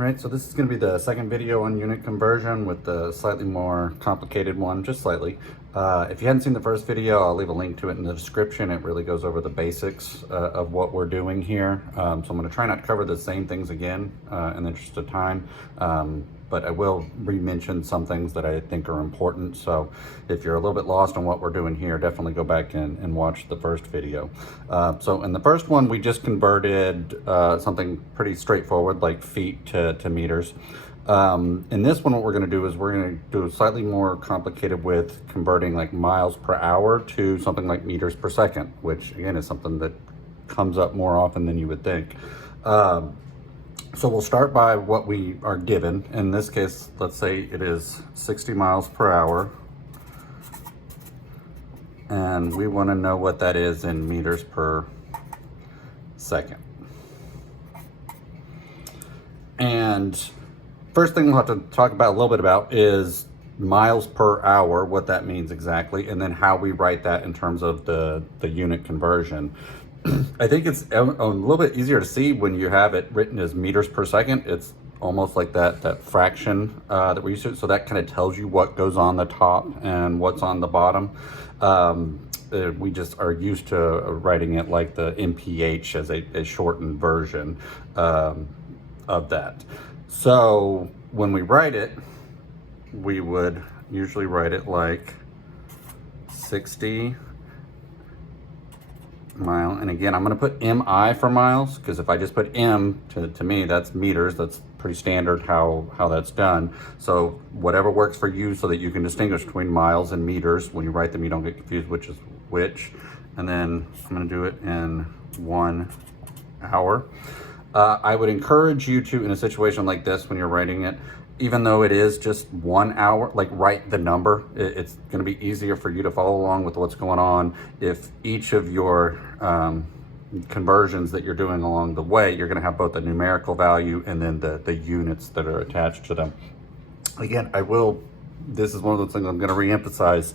Right, so this is going to be the second video on unit conversion with the slightly more complicated one, just slightly. If you hadn't seen the first video, I'll leave a link to it in the description. It really goes over the basics of what we're doing here. So I'm going to try not to cover the same things again in the interest of time, but I will re-mention some things that I think are important. So if you're a little bit lost on what we're doing here, definitely go back and watch the first video. So in the first one, we just converted something pretty straightforward like feet to meters. In this one, what we're going to do is we're going to do slightly more complicated with converting like miles per hour to something like meters per second, which again is something that comes up more often than you would think. So we'll start by what we are given. In this case, let's say it is 60 miles per hour. And we want to know what that is in meters per second. And first thing we'll have to talk about a little bit about is miles per hour, what that means exactly, and then how we write that in terms of the unit conversion. I think it's a little bit easier to see when you have it written as meters per second. It's almost like that fraction that we used to, so that kind of tells you what goes on the top and what's on the bottom. We just are used to writing it like the MPH as a shortened version of that. So when we write it, we would usually write it like 60 mile, and again I'm going to put MI for miles, because if I just put M to me, that's meters. That's pretty standard how that's done. So whatever works for you, so that you can distinguish between miles and meters when you write them, you don't get confused which is which. And then I'm going to do it in 1 hour. I would encourage you to, in a situation like this, when you're writing it, even though it is just 1 hour, like write the number. It's going to be easier for you to follow along with what's going on if each of your conversions that you're doing along the way, you're going to have both the numerical value and then the units that are attached to them. Again, this is one of those things I'm going to reemphasize.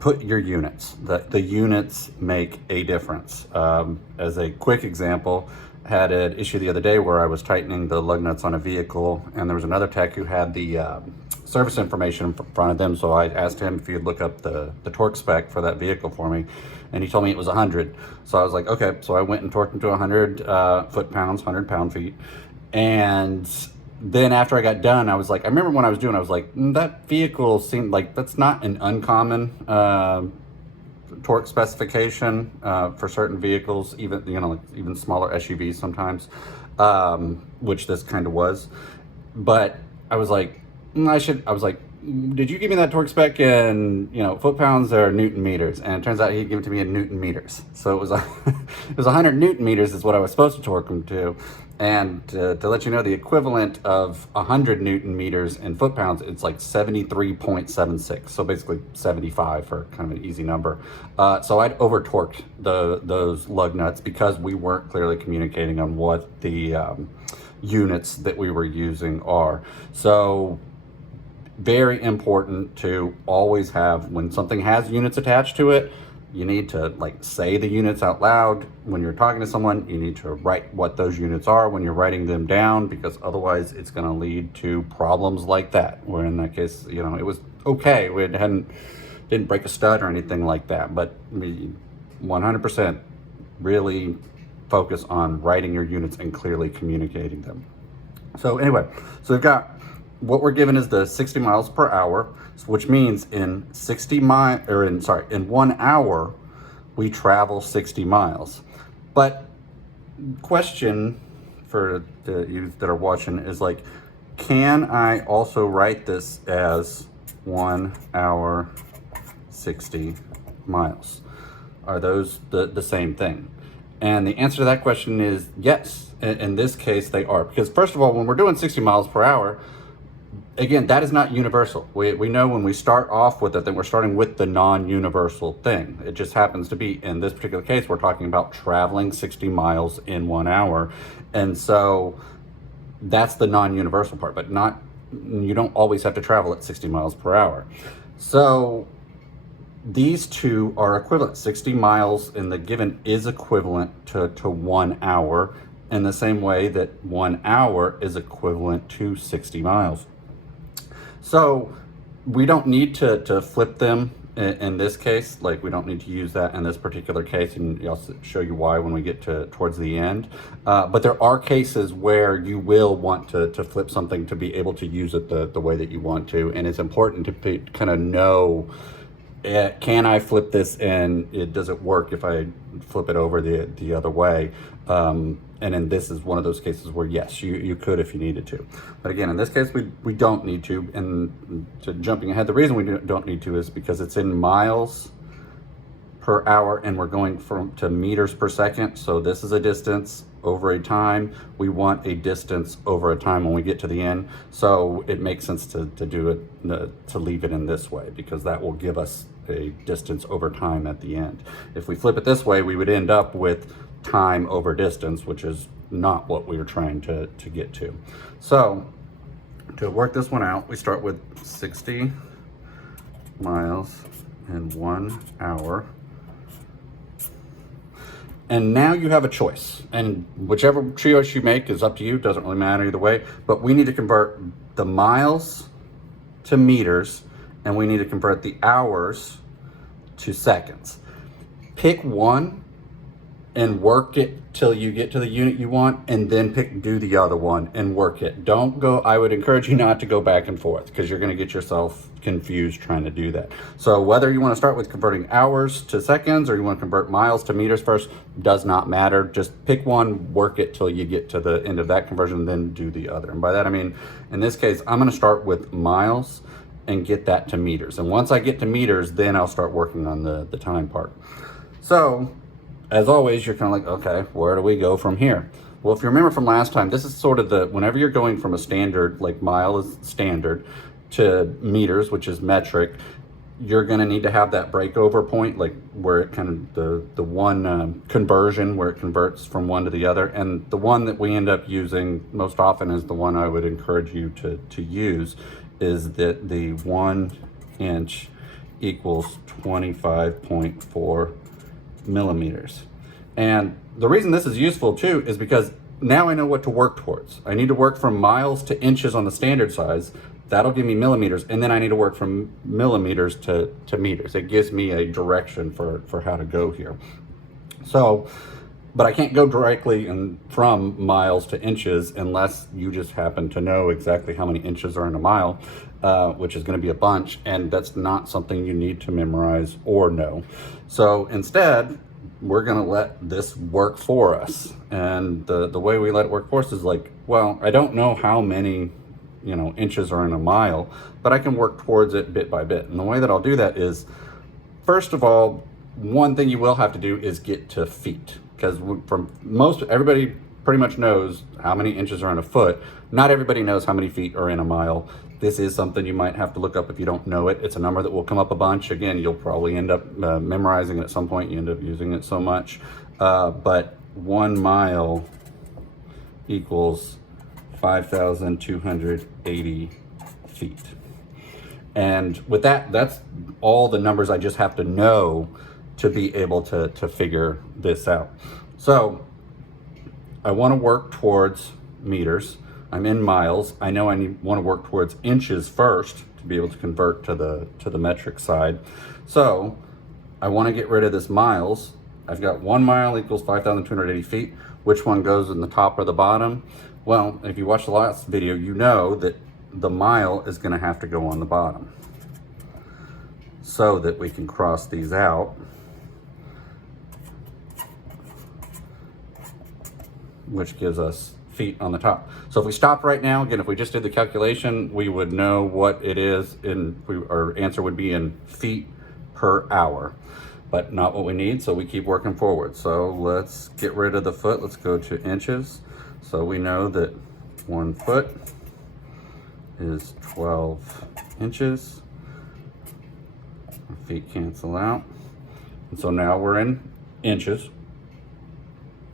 Put your units. The units make a difference. As a quick example, had an issue the other day where I was tightening the lug nuts on a vehicle, and there was another tech who had the service information in front of them. So I asked him if he'd look up the torque spec for that vehicle for me, and he told me it was 100. So I was like, okay. So I went and torqued him to 100 foot-pounds, 100 pound-feet. And then after I got done, I was like, I remember when I was doing, I was like, that vehicle seemed like that's not an uncommon torque specification for certain vehicles, even like even smaller SUVs sometimes, which this kind of was. But I was like, did you give me that torque spec in foot-pounds or Newton meters? And it turns out he'd give it to me in Newton meters. So it was it was 100 Newton meters is what I was supposed to torque him to. And to let you know, the equivalent of 100 Newton meters in foot-pounds, it's like 73.76. So basically 75 for kind of an easy number. So I'd over-torqued those lug nuts because we weren't clearly communicating on what the units that we were using are. So very important to always have, when something has units attached to it, you need to say the units out loud. When you're talking to someone, you need to write what those units are when you're writing them down, because otherwise it's going to lead to problems like that, where in that case, it was okay. We didn't break a stud or anything like that, but we 100% really focus on writing your units and clearly communicating them. So anyway, so we've got what we're given is the 60 miles per hour, which means in 1 hour, we travel 60 miles. But question for the youth that are watching is like, can I also write this as 1 hour, 60 miles? Are those the same thing? And the answer to that question is yes. In this case, they are. Because first of all, when we're doing 60 miles per hour, again, that is not universal. We know when we start off with it that we're starting with the non-universal thing. It just happens to be, in this particular case, we're talking about traveling 60 miles in 1 hour. And so that's the non-universal part, but you don't always have to travel at 60 miles per hour. So these two are equivalent. 60 miles in the given is equivalent to 1 hour. in the same way that 1 hour is equivalent to 60 miles. So we don't need to flip them in this case. Like, we don't need to use that in this particular case, and I'll show you why when we get towards the end. But there are cases where you will want to flip something to be able to use it the way that you want to, and it's important to kind of know, can I flip this and does it work if I flip it over the other way? And then this is one of those cases where yes, you could if you needed to. But again, in this case, we don't need to. And to jumping ahead, the reason we don't need to is because it's in miles per hour and we're going to meters per second. So this is a distance over a time. We want a distance over a time when we get to the end. So it makes sense to do it, to leave it in this way, because that will give us a distance over time at the end. If we flip it this way, we would end up with time over distance, which is not what we were trying to get to. So to work this one out, we start with 60 miles in 1 hour. And now you have a choice, and whichever choice you make is up to you. Doesn't really matter either way, but we need to convert the miles to meters, and we need to convert the hours to seconds. Pick one and work it till you get to the unit you want, and then do the other one and work it. Don't go, I would encourage you not to go back and forth, because you're gonna get yourself confused trying to do that. So whether you wanna start with converting hours to seconds or you wanna convert miles to meters first, does not matter. Just pick one, work it till you get to the end of that conversion, then do the other. And by that I mean, in this case, I'm gonna start with miles and get that to meters. And once I get to meters, then I'll start working on the time part. So, as always, you're kind of like, okay, where do we go from here? Well, if you remember from last time, this is sort of whenever you're going from a standard, like mile is standard, to meters, which is metric, you're gonna need to have that breakover point, like where it kind of, the one conversion where it converts from one to the other. And the one that we end up using most often is the one I would encourage you to use, is that the 1 inch equals 25.4 millimeters. And the reason this is useful too is because now I know what to work towards. I need to work from miles to inches on the standard size. That'll give me millimeters, and then I need to work from millimeters to meters. It gives me a direction for how to go here. So, but I can't go directly from miles to inches unless you just happen to know exactly how many inches are in a mile, which is going to be a bunch, and that's not something you need to memorize or know. So instead, we're going to let this work for us. And the way we let it work for us is like, well, I don't know how many inches are in a mile, but I can work towards it bit by bit. And the way that I'll do that is, first of all, one thing you will have to do is get to feet, because everybody pretty much knows how many inches are in a foot. Not everybody knows how many feet are in a mile. This is something you might have to look up if you don't know it. It's a number that will come up a bunch. Again, you'll probably end up memorizing it at some point. You end up using it so much. But 1 mile equals 5,280 feet. And with that, that's all the numbers I just have to know to be able to figure this out. So I want to work towards meters. I'm in miles. I know I want to work towards inches first to be able to convert to the metric side. So I want to get rid of this miles. I've got 1 mile equals 5,280 feet. Which one goes in the top or the bottom? Well, if you watched the last video, you know that the mile is going to have to go on the bottom so that we can cross these out, which gives us feet on the top. So if we stopped right now, again, if we just did the calculation, we would know what it is, our answer would be in feet per hour, but not what we need, so we keep working forward. So let's get rid of the foot. Let's go to inches. So we know that 1 foot is 12 inches. Feet cancel out. And so now we're in inches.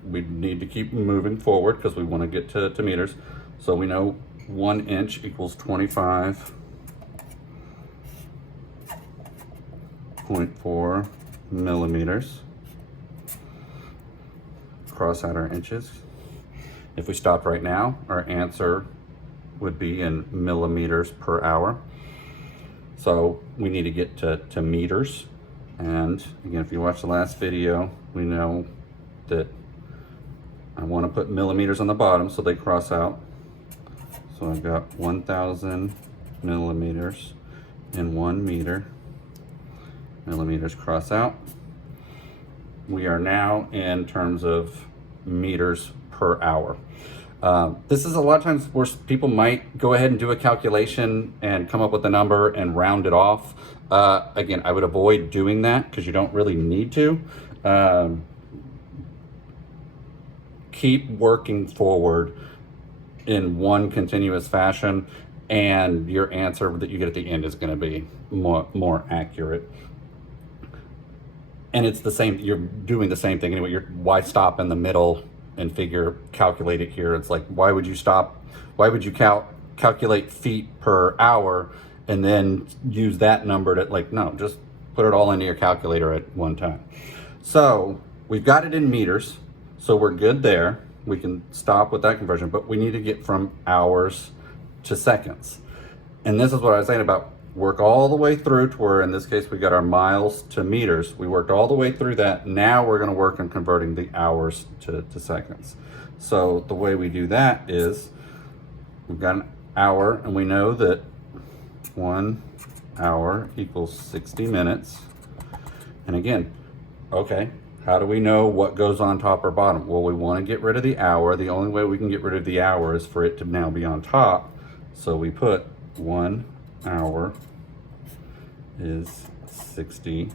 We need to keep moving forward because we want to get to meters. So we know 1 inch equals 25.4 millimeters. Cross out our inches. If we stopped right now, our answer would be in millimeters per hour. So we need to get to meters. And again, if you watch the last video, we know that I want to put millimeters on the bottom so they cross out. So I've got 1,000 millimeters in 1 meter. Millimeters cross out. We are now in terms of meters per hour. This is a lot of times where people might go ahead and do a calculation and come up with a number and round it off. Again, I would avoid doing that because you don't really need to. Keep working forward in one continuous fashion, and your answer that you get at the end is going to be more accurate. And it's the same, you're doing the same thing anyway. Why stop in the middle and calculate it here? It's like, why would you stop? Why would you calculate feet per hour and then use that number to, like, no, just put it all into your calculator at one time. So we've got it in meters, so we're good there. We can stop with that conversion, but we need to get from hours to seconds. And this is what I was saying about work all the way through to where, in this case, we got our miles to meters. We worked all the way through that. Now we're going to work on converting the hours to seconds. So the way we do that is we've got an hour, and we know that 1 hour equals 60 minutes. And again, okay, how do we know what goes on top or bottom? Well, we want to get rid of the hour. The only way we can get rid of the hour is for it to now be on top. So we put 1 hour is 60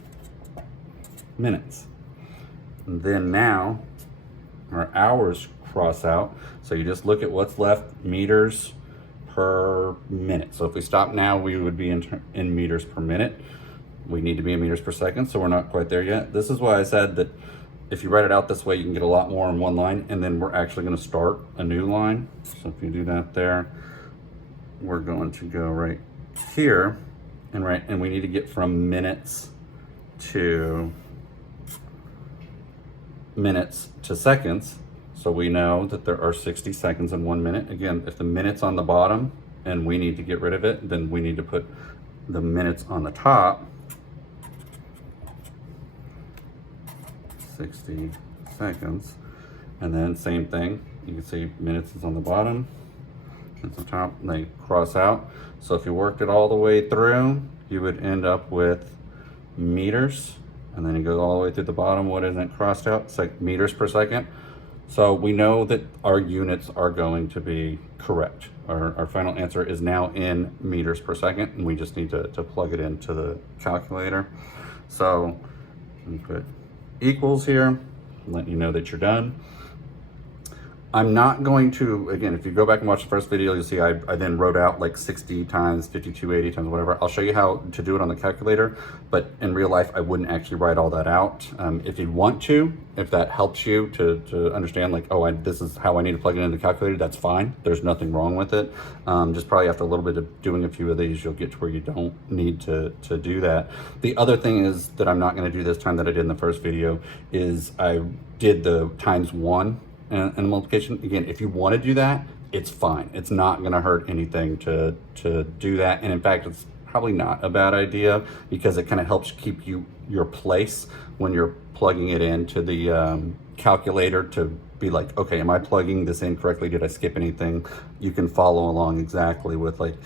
minutes. And then now our hours cross out. So you just look at what's left, meters per minute. So if we stop now, we would be in meters per minute. We need to be in meters per second, so we're not quite there yet. This is why I said that if you write it out this way, you can get a lot more in one line, and then we're actually going to start a new line. So if you do that there, we're going to go right here, and we need to get from minutes to seconds. So we know that there are 60 seconds in 1 minute. Again, if the minute's on the bottom and we need to get rid of it, then we need to put the minutes on the top. 60 seconds. And then same thing, you can see minutes is on the bottom, it's on top, and they cross out. So if you worked it all the way through, you would end up with meters, and then it goes all the way through the bottom. What isn't crossed out? It's like meters per second. So we know that our units are going to be correct. Our final answer is now in meters per second, and we just need to plug it into the calculator. So we put equals here, let you know that you're done. I'm not going to, again, if you go back and watch the first video, you'll see I then wrote out like 60 times 5280 times whatever. I'll show you how to do it on the calculator, but in real life, I wouldn't actually write all that out. If you want to, if that helps you to understand, like, oh, this is how I need to plug it into the calculator, that's fine. There's nothing wrong with it. Just probably after a little bit of doing a few of these, you'll get to where you don't need to do that. The other thing is that I'm not going to do this time that I did in the first video is I did the ×1 and the multiplication. Again, if you want to do that, it's fine. It's not going to hurt anything to do that. And in fact, it's probably not a bad idea because it kind of helps keep your place when you're plugging it into the calculator to be like, okay, am I plugging this in correctly? Did I skip anything? You can follow along exactly with like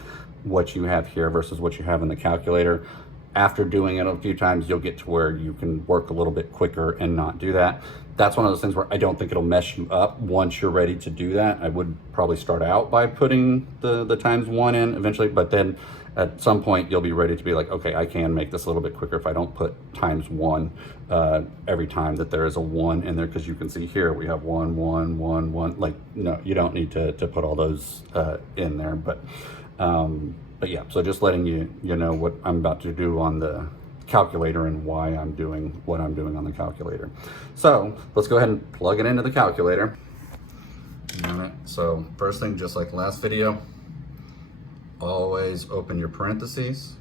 what you have here versus what you have in the calculator. After doing it a few times, you'll get to where you can work a little bit quicker and not do that. That's one of those things where I don't think it'll mess you up once you're ready to do that. I would probably start out by putting the ×1 in eventually, but then at some point you'll be ready to be like, okay, I can make this a little bit quicker if I don't put ×1 every time that there is a 1 in there, because you can see here we have 1, 1, 1, 1. Like, no, you don't need to put all those in there, but yeah, so just letting you know what I'm about to do on the calculator and why I'm doing what I'm doing on the calculator. So let's go ahead and plug it into the calculator. So first thing, just like last video, always open your parentheses.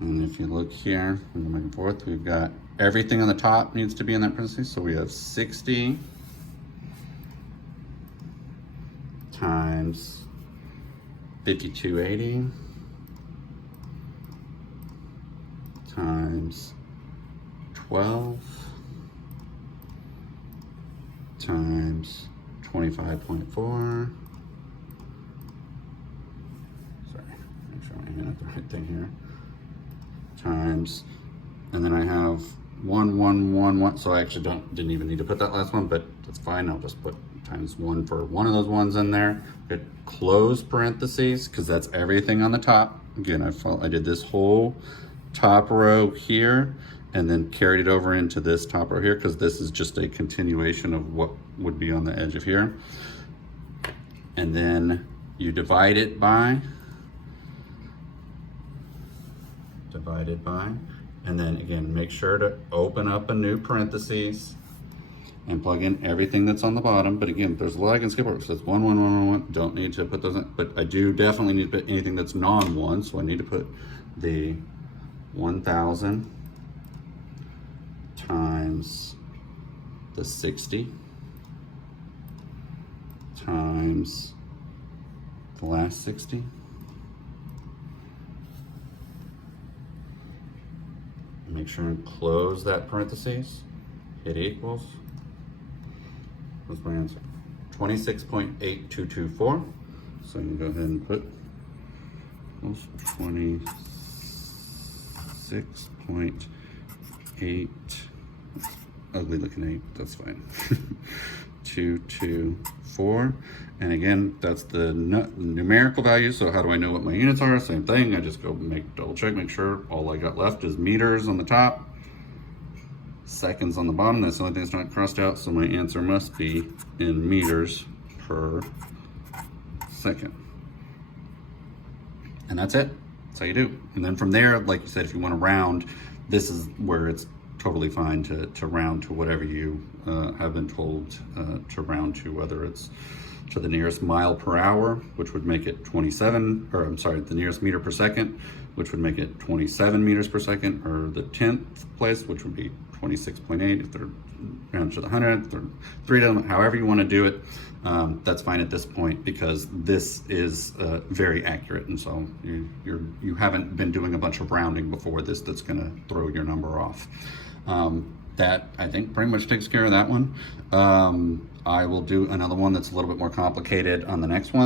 And if you look here, we're going back and forth, we've got everything on the top needs to be in that parentheses. So we have 60 times 5280 times 12 times 25.4. Sorry, make sure I'm looking at the right thing here. Times, and then I have 1111. So I actually didn't even need to put that last one, but that's fine. I'll just put times 1 for one of those ones in there. Hit close parentheses because that's everything on the top. Again, I did this whole top row here and then carried it over into this top row here because this is just a continuation of what would be on the edge of here. And then you divide it by, and then again, make sure to open up a new parentheses and plug in everything that's on the bottom. But again, there's a lot I can skip over. So it's 1, 1, 1, 1, 1. Don't need to put those in, but I do definitely need to put anything that's non-1. So I need to put the 1000 times the 60 times the last 60. Make sure and close that parentheses, hit equals. What's my answer? 26.8224. So you can go ahead and put 26.8, ugly looking 8, that's fine. 224. And again, that's the numerical value. So how do I know what my units are? Same thing. I just go double check, make sure all I got left is meters on the top, seconds on the bottom. That's the only thing that's not crossed out. So my answer must be in meters per second. And that's it. That's how you do. And then from there, like you said, if you want to round, this is where it's totally fine to round to whatever you have been told to round to, whether it's to the nearest mile per hour, which would make it 27, or I'm sorry, the nearest meter per second, which would make it 27 meters per second, or the 10th place, which would be 26.8 if they're rounded to the 100th, or 3 to them, however you want to do it. That's fine at this point because this is very accurate, and so you haven't been doing a bunch of rounding before this that's going to throw your number off. That I think pretty much takes care of that one. I will do another one that's a little bit more complicated on the next one.